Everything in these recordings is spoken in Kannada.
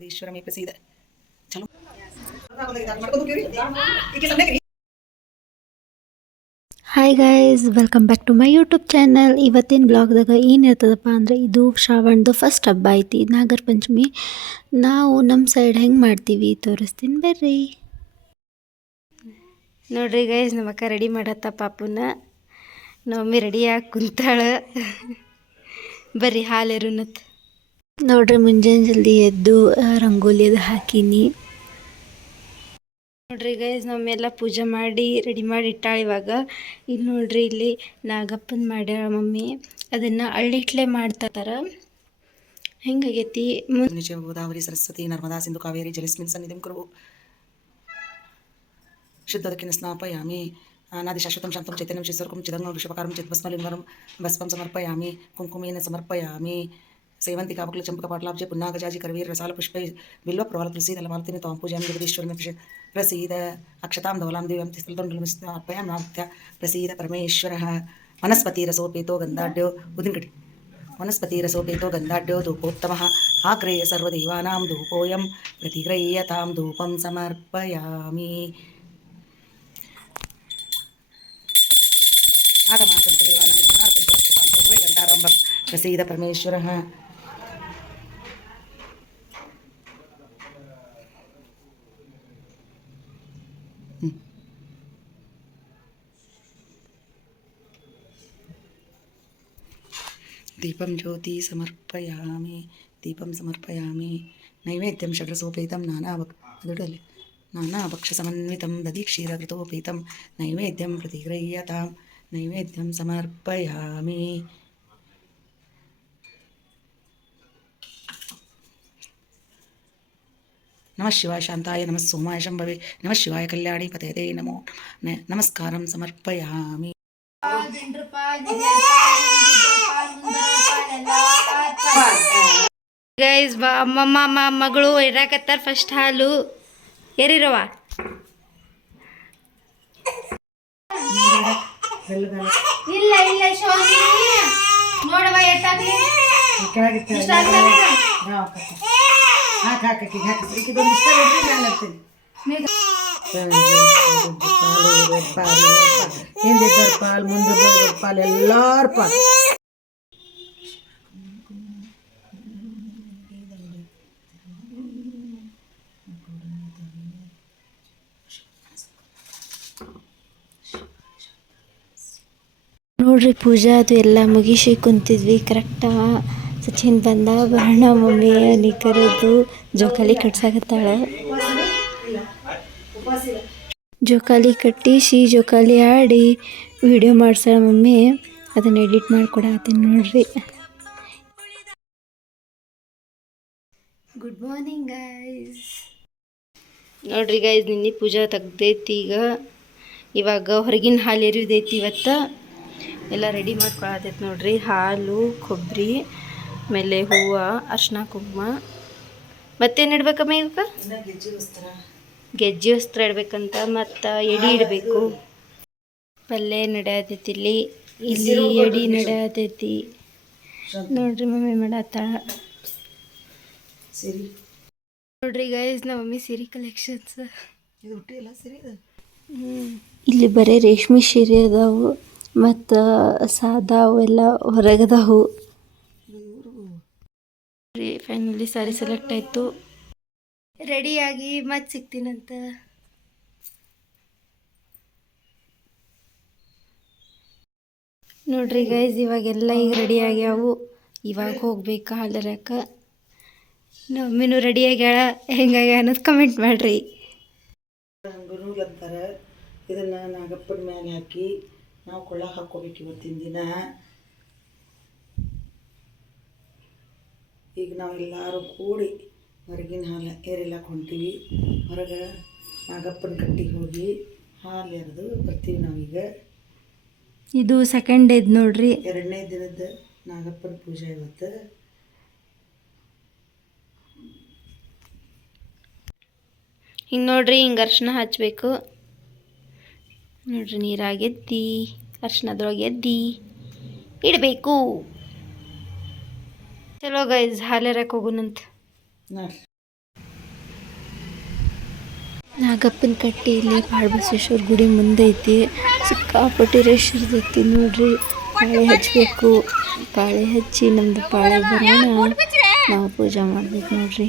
ಈಶ್ವರ ಮೇ ಪ್ರಸೀದ ಚಲೋ. Hi guys welcome back to my YouTube channel ಇವತ್ತಿನ ಬ್ಲಾಗ್ದಾಗ ಏನು ಇರ್ತದಪ್ಪ ಅಂದರೆ ಇದು ಶ್ರಾವಣದ ಫಸ್ಟ್ ಹಬ್ಬ ಐತಿ ನಾಗರ ಪಂಚಮಿ. ನಾವು ನಮ್ಮ ಸೈಡ್ ಹೆಂಗೆ ಮಾಡ್ತೀವಿ ತೋರಿಸ್ತೀನಿ ಬರ್ರಿ. ನೋಡ್ರಿ ಗೈಸ್ ನಮ್ಮಕ್ಕ ರೆಡಿ ಮಾಡತ್ತ ಪಾಪುನ ರೆಡಿ ರೆಡಿಯಾಗಿ ಕುಂತಾಳ. ಬರ್ರಿ ಹಾಲೆರುನತ್ ನೋಡ್ರಿ, ಮುಂಜಾನೆ ಜಲ್ದಿ ಎದ್ದು ರಂಗೋಲಿ ಅದು ಹಾಕೀನಿ. ನೋಡ್ರಿ ಗೈಸ್ ನಮ್ಮೆಲ್ಲ ಪೂಜೆ ಮಾಡಿ ರೆಡಿ ಮಾಡಿ ಇಟ್ಟಾಳ ಇವಾಗ. ಇಲ್ಲಿ ನೋಡ್ರಿ, ಇಲ್ಲಿ ನಾಗಪ್ಪನ ಮಾಡ್ಯಾಳ ಮಮ್ಮಿ. ಅದನ್ನು ಅಳ್ಳಿಟ್ಲೆ ಮಾಡ್ತಾರ ಹೆಂಗಾಗೈತಿ? ಗೋದಾವರಿ, ಸರಸ್ವತಿ, ನರ್ಮದಾ, ಸಿಂಧು, ಕಾವೇರಿ, ಜಲಸ್ಮಿನ್, ಸನ್ನಿಧಿಂ ಕುರು ಶುದ್ಧದಕ್ಕಿನ ಸ್ನಾಪಯಾಮಿ ಅನಾದಿ ಶಾಶ್ವತಂ, ಶಾಂತಂ, ಚೈತನ್ಯಂ ಶಿಸ್ವರ್ಕಂ ಚಿದಂಗಂ ವೃಷಭಕಾರಂ ಚಿದ್ಭಸ್ಮಲಿಂಗಂ ಭಸ್ಮಂ ಸಮರ್ಪಯಾಮಿ. ಕುಂಕುಮೇನ ಸಮರ್ಪಯಾಮಿ. ಸೇವಂತಿಕಾ ಬಕಲ ಚಂಪಕ ಪಾಟ್ಲಾಬ್ಜ ಪುನ್ನಾಗಜಾಜಿ ಕರವೀರ ರಸಾಲ ಪುಷ್ಪೈ ಬಿಲ್ವ ಪ್ರವಾಲ ತುಳಸಿ ಮಾಲತಿನಿ ತಾಂ ಪೂಜಾಂ ಜಗದೀಶ್ವರನ ಪ್ರಸೀದ ಅಕ್ಷತಾಂ ಧವಲಾಂ ದೇವ್ಯಂ ತಿಸ್ತಲ್ದೊಂಡು ನಾತ್ಯ ಪ್ರಸೀದ ಪರಮೇಶ್ವರ ವನಸ್ಪತಿ ರಸೋಪೇತೋ ಗಂಧಾಢ್ಯೋ ಉದಿನ ಕಡೆ ವನಸ್ಪತಿ ರಸೋಪೇತೋ ಗಂಧಾಢ್ಯೋ ಧೂಪೋತ್ತಮಃ ಆಗ್ರೇಯ ಸರ್ವದೇವಾನಾಂ ಧೂಪೋಯಂ ಪ್ರತಿಗ್ರಹ್ಯತಾಂ ಧೂಪಂ ಸಮರ್ಪಯಾಮಿ ಆಗಮಾತಂತು ದೇವಾನಾಂ ಗಮನಾರ್ಥಂತು ರಕ್ಷತಾಂ ಕುರ್ವೇ ಗಂಧಾರಂಭ ಪ್ರಸೀದ ಪರಮೇಶ್ವರಃ दीपम ज्योति समर्पयामि दीपम समर्पयामि। नैवेद्यम शक्रसोपेतम नाना वक अदुडले नाना वक्ष समन्वितम दधि क्षीरकृतोपेतम नैवेद्यम प्रतिग्रह्यताम नैवेद्यम समर्पयामि। नम शिवाय शांताय नम सोमाय शंभवे नम शिवाय कल्याणी पते नमो नमस्कार समर्पयामी। ಗೈಸ್ ಬಾ ಅಮ್ಮಮ್ಮ ಅಮ್ಮ ಮಗಳು ಇರಾಕತ್ತಾರ ಫಸ್ಟ್ ಹಾಲು. ಏರಿರವ ಇಲ್ಲ ಇಲ್ಲ ನೋಡವ ಹಿಂದಿದ್ದವ್ರ ಪಾಲ್ ಮುಂದೆ ಪಾಲ್ ಎಲ್ಲಾರ ಪಾಲ್. ನೋಡ್ರಿ, ಪೂಜಾ ಅದು ಎಲ್ಲ ಮುಗಿಸಿ ಕುಂತಿದ್ವಿ. ಕರೆಕ್ಟ್ ಸಚಿನ್ ಬಂದ ಬರೋಣ ಮಮ್ಮಿ ನಿಖರದ್ದು ಜೋಕಾಲಿ ಕಟ್ಸಾಕತ್ತಾಳ. ಜೋಕಾಲಿ ಕಟ್ಟಿಸಿ ಜೋಕಾಲಿ ಆಡಿ ವಿಡಿಯೋ ಮಾಡ್ಸಾಳ ಮಮ್ಮಿ. ಅದನ್ನ ಎಡಿಟ್ ಮಾಡ್ಕೊಡತ್ತೀನಿ ನೋಡ್ರಿ. ಗುಡ್ ಮಾರ್ನಿಂಗ್ ಗಾಯ್ಸ್ ನೋಡ್ರಿ ಗಾಯ್ಸ್ ನಿನ್ನೆ ಪೂಜಾ ತೆಗ್ದೈತಿ ಈಗ. ಇವಾಗ ಹೊರಗಿನ ಹಾಲು ಎರಿಯುದೈತಿ ಇವತ್ತು. ಎಲ್ಲ ರೆಡಿ ಮಾಡ್ಕೊಳತೈತೆ ನೋಡ್ರಿ. ಹಾಲು ಕೊಬ್ಬರಿ ಆಮೇಲೆ ಹೂವು ಅರ್ಶಿನ ಕುಂಕುಮ. ಮತ್ತೇನು ಇಡ್ಬೇಕಮ್ಮ ಇವಕ್ಕೆ ಗೆಜ್ಜೆ ವಸ್ತ್ರ ಇಡ್ಬೇಕಂತ ಮತ್ತು ಎಡಿ ಇಡಬೇಕು. ಪಲ್ಯ ನಡೆಯತೈತಿ ಇಲ್ಲಿ. ಇಲ್ಲಿ ಎಡಿ ನಡೆಯತೈತಿ ನೋಡ್ರಿ ಮಮ್ಮಿ ಮಾಡತ್ತಾಳ ಸಿರಿ. ನೋಡ್ರಿ ಗೈಸ್ ನಮ್ಮ ಮಮ್ಮಿ ಸೀರೆ ಕಲೆಕ್ಷನ್ಸ್ ಇಲ್ಲಿ ಬರೀ ರೇಷ್ಮೆ ಸೀರೆ ಅದಾವು. ಮತ್ತು ಸಾದಾ ಅವೆಲ್ಲ ರೀ ಫೈನಲಿ ಸಾರಿ ಸೆಲೆಕ್ಟ್ ಆಯಿತು. ರೆಡಿಯಾಗಿ ಮತ್ತೆ ಸಿಗ್ತೀನಂತ. ನೋಡ್ರಿ ಗೈಸ್ ಇವಾಗೆಲ್ಲ ಈಗ ರೆಡಿ ಆಗ್ಯಾವು. ಇವಾಗ ಹೋಗ್ಬೇಕು ಹಾಲರಕ ನಮ್ಮಿನೂ ರೆಡಿ ಆಗ್ಯಾಳ. ಹೆಂಗಾಗ್ಯ ಅನ್ನೋದು ಕಮೆಂಟ್ ಮಾಡ್ರಿ. ಇದನ್ನು ನಾಗಪ್ಪನ ಮೇಲೆ ಹಾಕಿ ನಾವು ಕೊಳ್ಳ ಹಾಕ್ಕೋಬೇಕು ಇವತ್ತಿನ ದಿನ. ಈಗ ನಾವೆಲ್ಲರೂ ಕೂಡಿ ಹೊರಗಿನ ಹಾಲು ಏರಿಲಾಕ್ ಹೊಂತೀವಿ ಹೊರಗೆ ನಾಗಪ್ಪನ ಕಟ್ಟಿಗೆ ಹೋಗಿ ಹಾಲು ಎರೆದು ಬರ್ತೀವಿ ನಾವೀಗ. ಇದು ಸೆಕೆಂಡ್ ಡೇದ್ ನೋಡ್ರಿ. ಎರಡನೇ ದಿನದ ನಾಗಪ್ಪನ ಪೂಜೆ ಇವತ್ತು. ಹಿಂಗೆ ನೋಡ್ರಿ ಹಿಂಗೆ ಅರ್ಶಿನ ಹಚ್ಚಬೇಕು ನೋಡ್ರಿ ನೀರಾಗ ಎದ್ದಿ ಅರ್ಶಿನದ್ರೊಳಗೆ ಎದ್ದಿ ಇಡಬೇಕು. ಚಲೋ ಗೈಸ್ ಹಾಲೇರಕ್ಕೆ ಹೋಗುನಂತ ನಾಗಪ್ಪನ ಕಟ್ಟೆಯಲ್ಲಿ ಬಾಳಬಸವೇಶ್ವರ ಗುಡಿ ಮುಂದೆ ಐತಿ ಸಿಕ್ಕಾಪಟ್ಟಿ ರೇಷ್ ಇರ್ತೈತಿ ನೋಡ್ರಿ. ಪಾಳೆ ಹಚ್ಚಬೇಕು ಪಾಳೆ ಹಚ್ಚಿ ನಮ್ದು ಪಾಳೆ ಬರೋಣ. ನಾವು ಪೂಜೆ ಮಾಡ್ಬೇಕು ನೋಡ್ರಿ.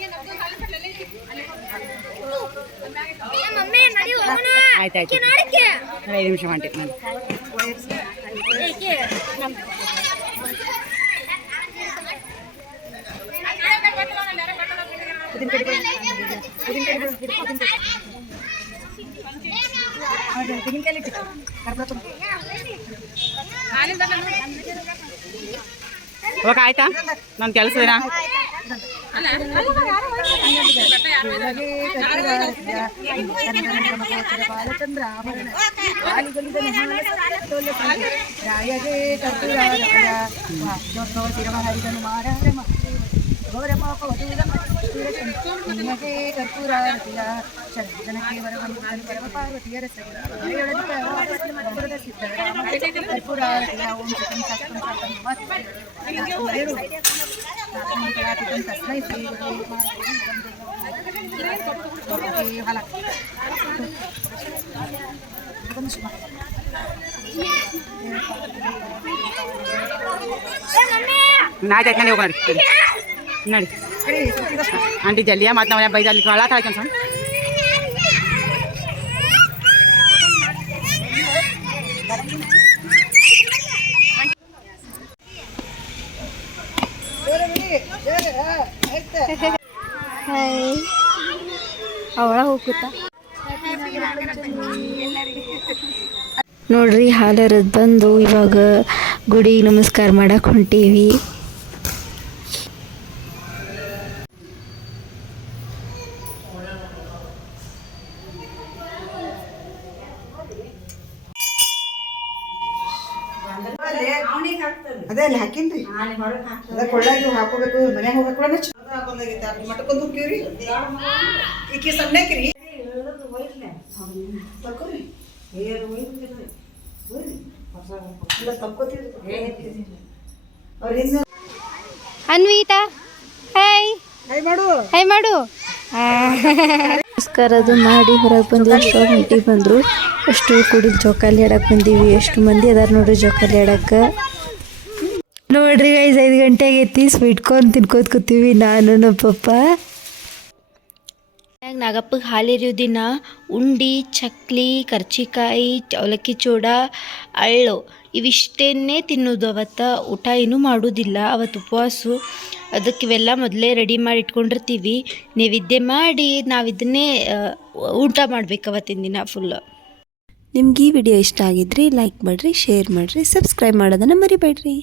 ಆಯ್ತಾಯ್ತು ಐದು ನಿಮಿಷ ಮಾಡಿ ಹೋಗ ಆಯ್ತಾ? ನನ್ನ ಕೆಲಸ రాయగే కర్పూరార తిరవ హరితను మారా రమ ఘోరమోప వధూరమ ನಿಮಗೆ ಕರ್ತೂರಾರತಿಯ ಶರಣಕ್ಕೆ ವರವಂತನು ಪರಮ ಪಾರ್ವತಿಯರ ಸಹಿತ ಸಿದ್ಧರಾಮ ಕರ್ಪೂರಾರತಿಯ ಓಂ ಶತಂ ಸಹಸ್ರಂ ಸಹಸ್ರಂ ಮಹತ್ವಂ ನಾರಾಯಣಾತೀತಂ ತಸ್ಮೈ ಶ್ರೀ ಗುರುವೇ ಹಲ ಆಯ್ತಾಯ್ತು ನಡಿ ಹೋಗೋಣ ನಡಿ ಆಂಟಿ ಜಲ್ದಿಯ ಮತ್ತೆ ನಾವು ಬೈದು ಅಲ್ಲಿ ಕಳ್ಳ ತಾಳ್ಕೊಂಡ್ ಸಣ್ಣ. ಅವಳ ಹೋಗುತ್ತಾ ನೋಡ್ರಿ, ಹಾಲರದ್ ಬಂದು ಇವಾಗ ಗುಡಿ ನಮಸ್ಕಾರ ಮಾಡಕ್ ಹೊಂಟೀವಿ. ಅದೇ ಅಲ್ಲಿ ಹಾಕಿನ್ರಿ ಅದ ಕೊಳ್ಳಾಗಿ ಹಾಕೋಬೇಕು ಮನ್ಯಾಗ ಹೋಗ್ಬೇಕು ಮಟ್ಟಕ್ಕೊಂದು ಹೋಗ್ತೀವ್ರಿ? ಈಕಿ ಸಣ್ಣಕ್ರಿ. ಅನ್ವಿತಾ ಹೈ ಹೈ ಮಾಡು. ಹೈ ಮಾಡು. ನಮಸ್ಕಾರ ಅದು ಮಾಡಿ ಹೊರಗೆ ಬಂದು ಅಷ್ಟು ಗಂಟೆ ಬಂದರು. ಅಷ್ಟು ಕೂಡಿ ಜೋಕಾಲಿ ಆಡಕ್ಕೆ ಬಂದೀವಿ. ಎಷ್ಟು ಮಂದಿ ಅದಾರ ನೋಡ್ರಿ ಜೋಕಾಲಿ ಆಡಕ್ಕೆ ನೋಡ್ರಿ ಐದು ಐದು ಗಂಟೆ ಆಗೈತಿ. ಸ್ವೀಟ್ ಕಾರ್ನ್ ತಿನ್ಕೋತ ಕೂತೀವಿ. ನಾನು ನಮ್ಮ ಪಪ್ಪ. ನಾಗಪ್ಪಗೆ ಹಾಲಿರಿಯೋ ದಿನ ಉಂಡಿ, ಚಕ್ಲಿ, ಕರ್ಚಿಕಾಯಿ ಅವಲಕ್ಕಿ ಚೂಡ, ಅಳ್ಳು ಇವಿಷ್ಟೇನೇ ತಿನ್ನೋದು ಅವತ್ತು. ಊಟ ಏನೂ ಮಾಡೋದಿಲ್ಲ ಅವತ್ತು ಉಪವಾಸು. ಅದಕ್ಕೆ ಇವೆಲ್ಲ ಮೊದಲೇ ರೆಡಿ ಮಾಡಿ ಇಟ್ಕೊಂಡಿರ್ತೀವಿ. ನೈವೇದ್ಯ ಮಾಡಿ ನಾವು ಇದನ್ನೇ ಊಟ ಮಾಡ್ಬೇಕು ಅವತ್ತಿನ ದಿನ ಫುಲ್ ನಿಮ್ಗೆ ಈ ವಿಡಿಯೋ ಇಷ್ಟ ಆಗಿದ್ರೆ ಲೈಕ್ ಮಾಡಿರಿ ಶೇರ್ ಮಾಡಿರಿ ಸಬ್ಸ್ಕ್ರೈಬ್ ಮಾಡೋದನ್ನು ಮರಿಬೇಡ್ರಿ.